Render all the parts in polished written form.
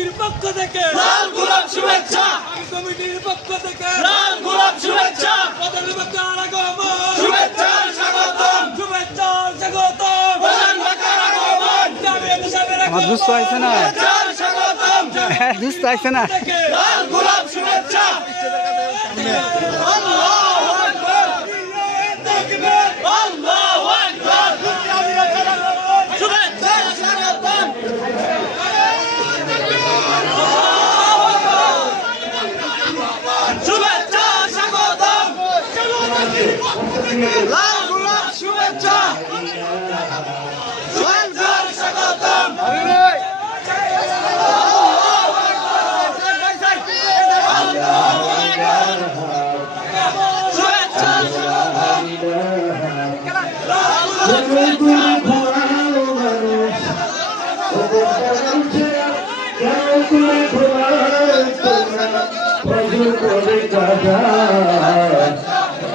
কমিটির পক্ষ থেকে লাল গোলাপ শুভেচ্ছা, কমিটির পক্ষ থেকে লাল গোলাপ শুভেচ্ছা, প্রধান বক্তার আগমন, শুভেচ্ছা স্বাগতম, শুভেচ্ছা স্বাগতম, প্রধান বক্তার আগমন, জামিয়াত সাহেবের আমার দুস্থ আইছে না শুভেচ্ছা স্বাগতম, হ্যাঁ দুস্থ আইছে না লাল গোলাপ শুভেচ্ছা। আল্লাহু আকবার, আল্লাহু আকবার, শুভেচ্ছা স্বাগতম, শুভেচ্ছা স্বাগতম, লাল গোলাপ শুভেচ্ছা, শুভেচ্ছা স্বাগতম, শুভেচ্ছা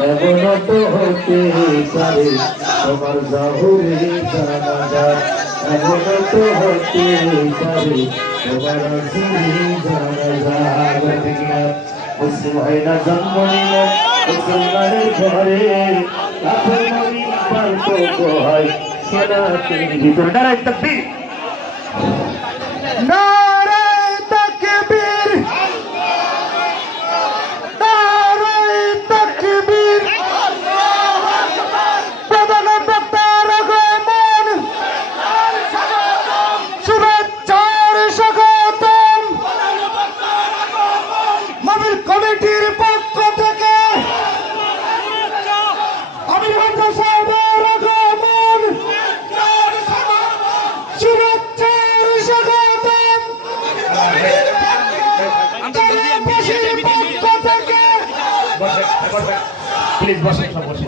অবনত হতে পারে তোমার জাহুরে জানাজার, অবনত হতে পারে তোমার আসিরে জানাজার। মুসলিম হয় না জন্ম নিল মুসলমানের ঘরে, কাফের মমিন পার্থক্য হয় সালাতের ভিতরে। নারায়ে তাকবীর, নারায়ে তাকবীর, নারায়ে তাকবীর। প্রধান বক্তার আগমন, শুভেচ্ছার স্বাগতম, মাহফিল কমিটির পক্ষ থেকে আমির হামজা সাহেবের আগমন, শুভেচ্ছার স্বাগতম, জেলাবাসীর পক্ষ থেকে প্লিজ বসেন, সব বসেন।